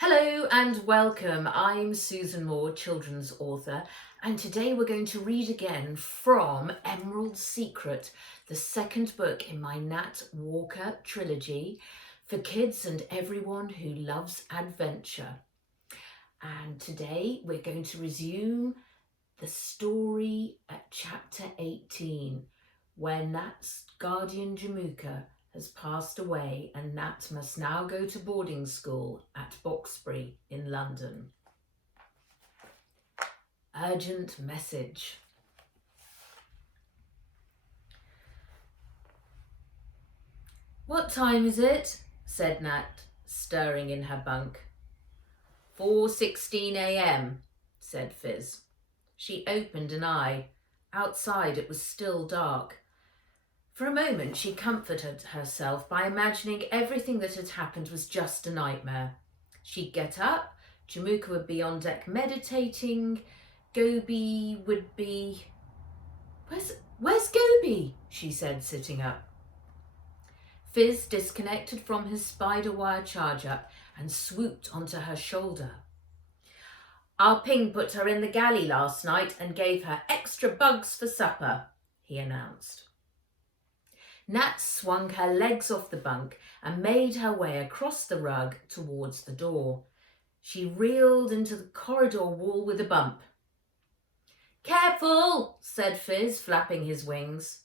Hello and welcome. I'm Susan Moore, children's author, and today we're going to read again from Emerald Secret, the second book in my Nat Walker Trilogy for kids and everyone who loves adventure. And today we're going to resume the story at chapter 18, where Nat's guardian Jamuka has passed away and Nat must now go to boarding school at Boxbury in London. Urgent message. "What time is it?" said Nat, stirring in her bunk. 4:16 a.m, said Fizz. She opened an eye. Outside it was still dark. For a moment she comforted herself by imagining everything that had happened was just a nightmare. She'd get up, Jamuka would be on deck meditating, Gobi would be... Where's Gobi? She said, sitting up. Fizz disconnected from his spider wire charger and swooped onto her shoulder. "Our Ping put her in the galley last night and gave her extra bugs for supper," he announced. Nat swung her legs off the bunk and made her way across the rug towards the door. She reeled into the corridor wall with a bump. "Careful," said Fizz, flapping his wings.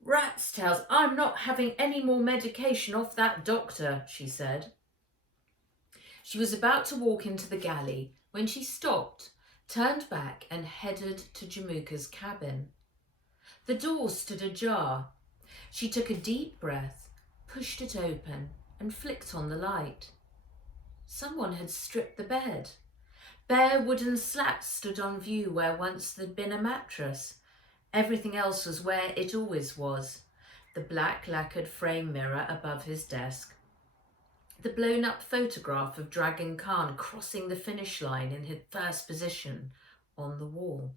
"Rat's tails, I'm not having any more medication off that doctor," she said. She was about to walk into the galley when she stopped, turned back and headed to Jamuka's cabin. The door stood ajar. She took a deep breath, pushed it open and flicked on the light. Someone had stripped the bed. Bare wooden slats stood on view where once there'd been a mattress. Everything else was where it always was. The black lacquered frame mirror above his desk. The blown up photograph of Dragon Khan crossing the finish line in his first position on the wall.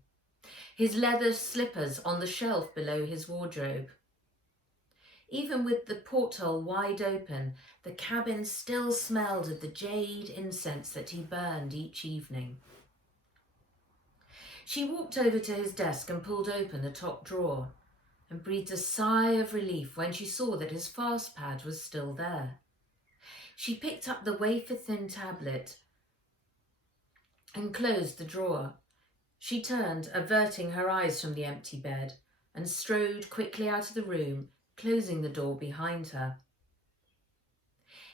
His leather slippers on the shelf below his wardrobe. Even with the porthole wide open, the cabin still smelled of the jade incense that he burned each evening. She walked over to his desk and pulled open the top drawer and breathed a sigh of relief when she saw that his fast pad was still there. She picked up the wafer-thin tablet and closed the drawer. She turned, averting her eyes from the empty bed, and strode quickly out of the room, closing the door behind her.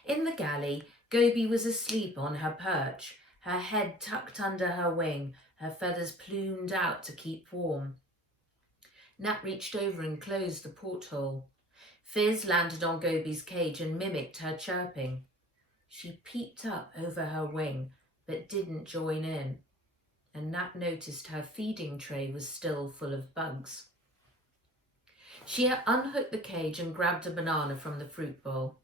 In the galley, Gobi was asleep on her perch, her head tucked under her wing, her feathers plumed out to keep warm. Nat reached over and closed the porthole. Fizz landed on Gobi's cage and mimicked her chirping. She peeped up over her wing, but didn't join in, and Nat noticed her feeding tray was still full of bugs. She unhooked the cage and grabbed a banana from the fruit bowl.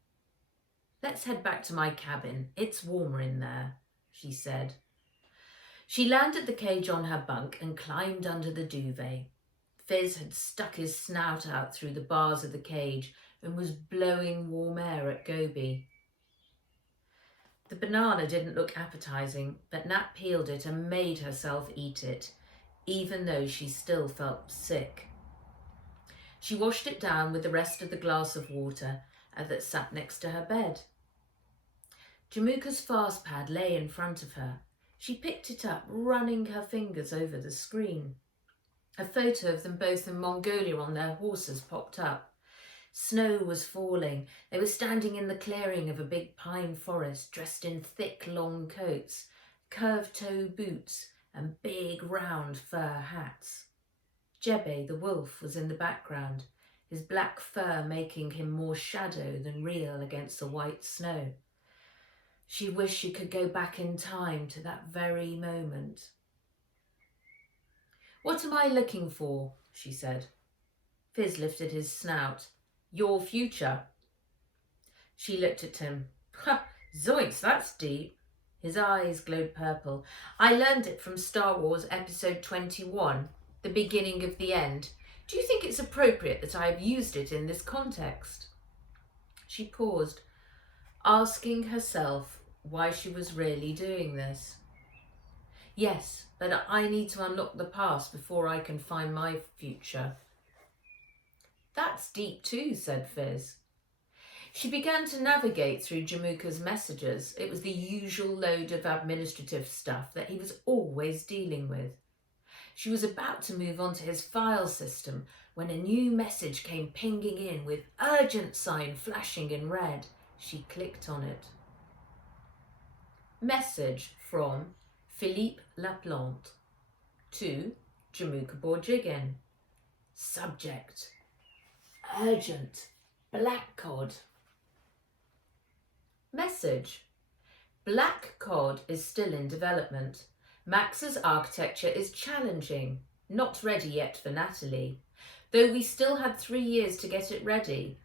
"Let's head back to my cabin. It's warmer in there," she said. She landed the cage on her bunk and climbed under the duvet. Fizz had stuck his snout out through the bars of the cage and was blowing warm air at Gobi. The banana didn't look appetizing, but Nat peeled it and made herself eat it, even though she still felt sick. She washed it down with the rest of the glass of water that sat next to her bed. Jamuka's fast pad lay in front of her. She picked it up, running her fingers over the screen. A photo of them both in Mongolia on their horses popped up. Snow was falling. They were standing in the clearing of a big pine forest, dressed in thick, long coats, curved-toe boots and big, round fur hats. Jebe, the wolf, was in the background, his black fur making him more shadow than real against the white snow. She wished she could go back in time to that very moment. "What am I looking for?" she said. Fizz lifted his snout. "Your future." She looked at him. "Ha, zoinks, that's deep." His eyes glowed purple. "I learned it from Star Wars Episode 21. The beginning of the end. Do you think it's appropriate that I have used it in this context?" She paused, asking herself why she was really doing this. Yes, but I need to unlock the past before I can find my future. That's deep too, said Fizz. She began to navigate through Jamuka's messages. It was the usual load of administrative stuff that he was always dealing with. She was about to move on to his file system when a new message came pinging in with urgent sign flashing in red. She clicked on it. Message from Philippe Laplante to Jamuka Borjigin. Subject: urgent, black cod. Message: black cod is still in development. Max's architecture is challenging, not ready yet for Natalie. Though we still had 3 years to get it ready.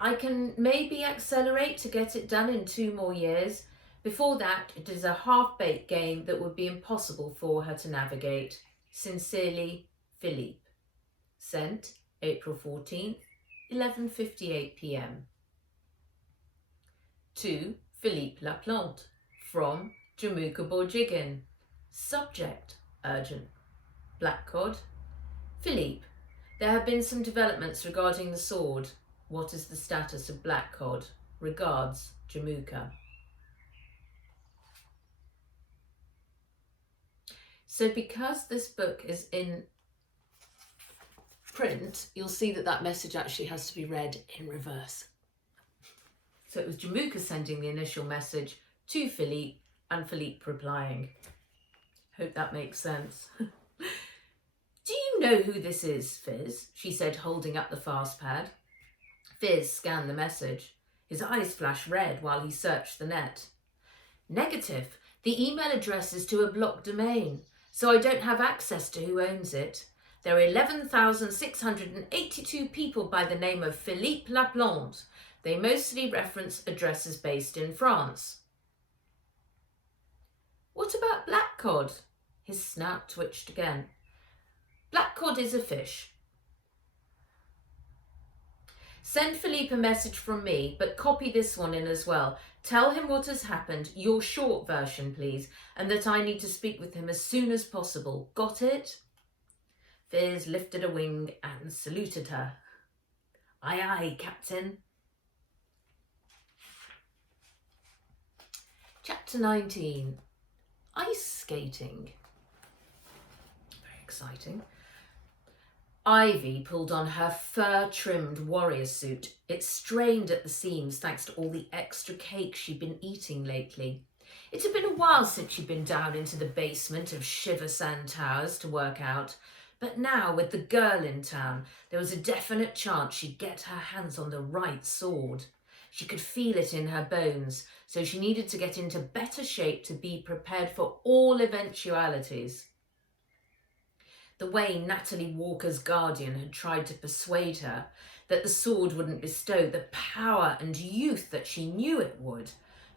I can maybe accelerate to get it done in 2 more years. Before that, it is a half-baked game that would be impossible for her to navigate. Sincerely, Philippe. Sent, April 14th, 11:58 p.m. To Philippe Laplante, from Jamuka Borjigin. Subject: urgent, black cod. Philippe, there have been some developments regarding the sword. What is the status of black cod? Regards, Jamuka. So because this book is in print, you'll see that message actually has to be read in reverse. So it was Jamuka sending the initial message to Philippe and Philippe replying. Hope that makes sense. Do you know who this is, Fizz? She said, holding up the fast pad. Fizz scanned the message. His eyes flashed red while he searched the net. Negative. The email address is to a blocked domain, so I don't have access to who owns it. There are 11,682 people by the name of Philippe Laplante. They mostly reference addresses based in France. What about black cod? His snout twitched again. Black cod is a fish. Send Philippe a message from me, but copy this one in as well. Tell him what has happened, your short version, please, and that I need to speak with him as soon as possible. Got it? Fizz lifted a wing and saluted her. Aye, aye, Captain. Chapter 19. Ice skating. Very exciting. Ivy pulled on her fur-trimmed warrior suit. It strained at the seams thanks to all the extra cake she'd been eating lately. It had been a while since she'd been down into the basement of Shiver Sand Towers to work out, but now, with the girl in town, there was a definite chance she'd get her hands on the right sword. She could feel it in her bones, so she needed to get into better shape to be prepared for all eventualities. The way Natalie Walker's guardian had tried to persuade her that the sword wouldn't bestow the power and youth that she knew it would,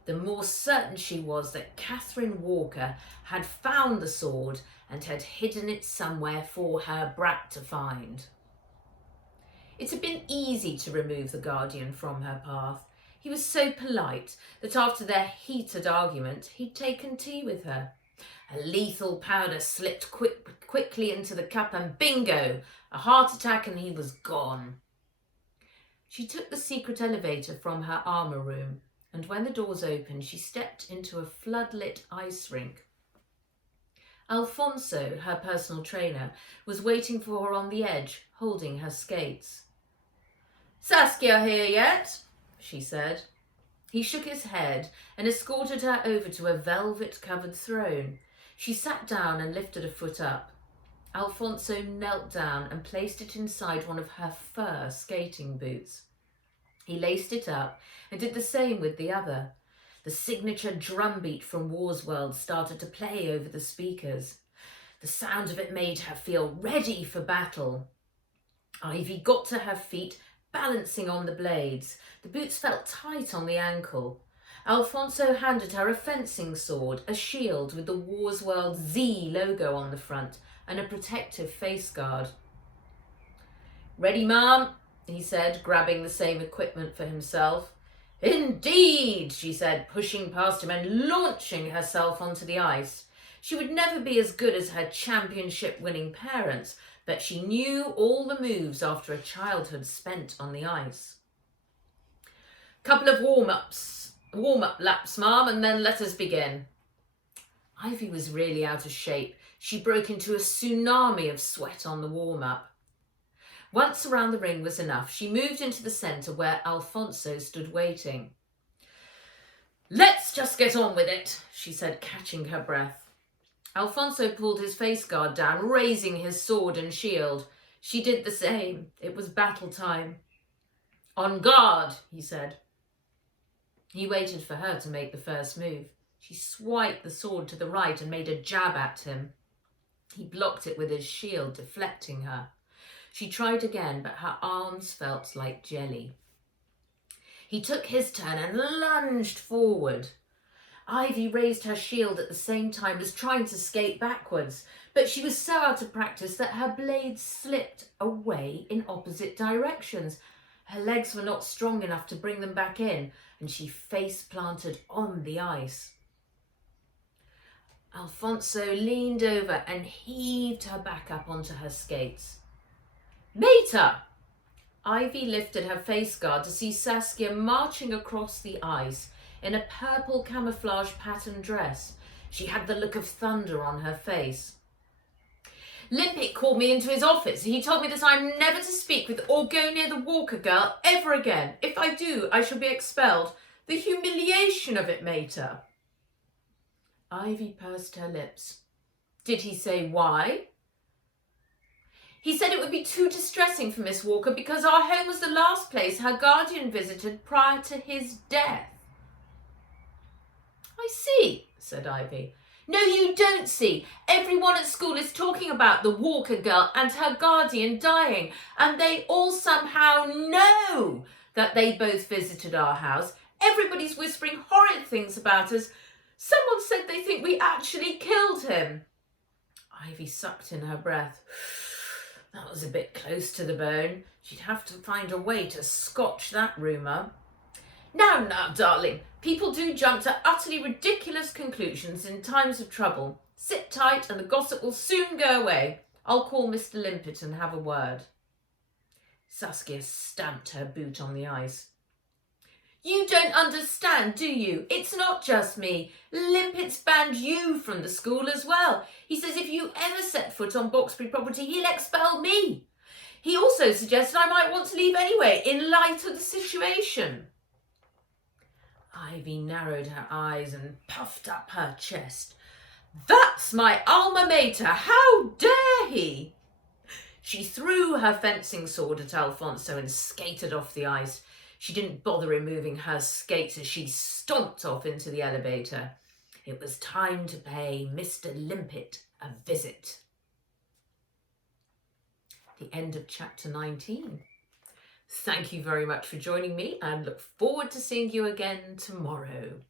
the more certain she was that Catherine Walker had found the sword and had hidden it somewhere for her brat to find. It had been easy to remove the guardian from her path. He was so polite that after their heated argument, he'd taken tea with her. A lethal powder slipped quickly into the cup and bingo, a heart attack and he was gone. She took the secret elevator from her armour room, and when the doors opened, she stepped into a floodlit ice rink. Alfonso, her personal trainer, was waiting for her on the edge, holding her skates. Saskia here yet? She said. He shook his head and escorted her over to a velvet-covered throne. She sat down and lifted a foot up. Alfonso knelt down and placed it inside one of her fur skating boots. He laced it up and did the same with the other. The signature drumbeat from War's World started to play over the speakers. The sound of it made her feel ready for battle. Ivy got to her feet, balancing on the blades. The boots felt tight on the ankle. Alfonso handed her a fencing sword, a shield with the War's World Z logo on the front, and a protective face guard. Ready, ma'am? He said, grabbing the same equipment for himself. "Indeed," she said, pushing past him and launching herself onto the ice. She would never be as good as her championship-winning parents, but she knew all the moves after a childhood spent on the ice. "Couple of warm-up laps, Mum, and then let us begin." Ivy was really out of shape. She broke into a tsunami of sweat on the warm-up. Once around the ring was enough. She moved into the centre where Alfonso stood waiting. "Let's just get on with it," she said, catching her breath. Alfonso pulled his face guard down, raising his sword and shield. She did the same. It was battle time. "On guard," he said. He waited for her to make the first move. She swiped the sword to the right and made a jab at him. He blocked it with his shield, deflecting her. She tried again, but her arms felt like jelly. He took his turn and lunged forward. Ivy raised her shield at the same time as trying to skate backwards, but she was so out of practice that her blades slipped away in opposite directions. Her legs were not strong enough to bring them back in, and she face-planted on the ice. Alfonso leaned over and heaved her back up onto her skates. "Mater!" Ivy lifted her face guard to see Saskia marching across the ice in a purple camouflage pattern dress. She had the look of thunder on her face. "Limpet called me into his office. He told me that I'm never to speak with or go near the Walker girl ever again. If I do, I shall be expelled. The humiliation of it, Mater." Ivy pursed her lips. "Did he say why?" "He said it would be too distressing for Miss Walker because our home was the last place her guardian visited prior to his death." "I see," said Ivy. "No, you don't see. Everyone at school is talking about the Walker girl and her guardian dying, and they all somehow know that they both visited our house. Everybody's whispering horrid things about us. Someone said they think we actually killed him." Ivy sucked in her breath. That was a bit close to the bone. She'd have to find a way to scotch that rumour. Now, darling, people do jump to utterly ridiculous conclusions in times of trouble. Sit tight and the gossip will soon go away. I'll call Mr. Limpet and have a word." Saskia stamped her boot on the ice. "You don't understand, do you? It's not just me. Limpet's banned you from the school as well. He says if you ever set foot on Boxbury property, he'll expel me. He also suggested I might want to leave anyway, in light of the situation." Ivy narrowed her eyes and puffed up her chest. "That's my alma mater. How dare he?" She threw her fencing sword at Alfonso and skated off the ice. She didn't bother removing her skates as she stomped off into the elevator. It was time to pay Mr. Limpet a visit. The end of chapter 19. Thank you very much for joining me and look forward to seeing you again tomorrow.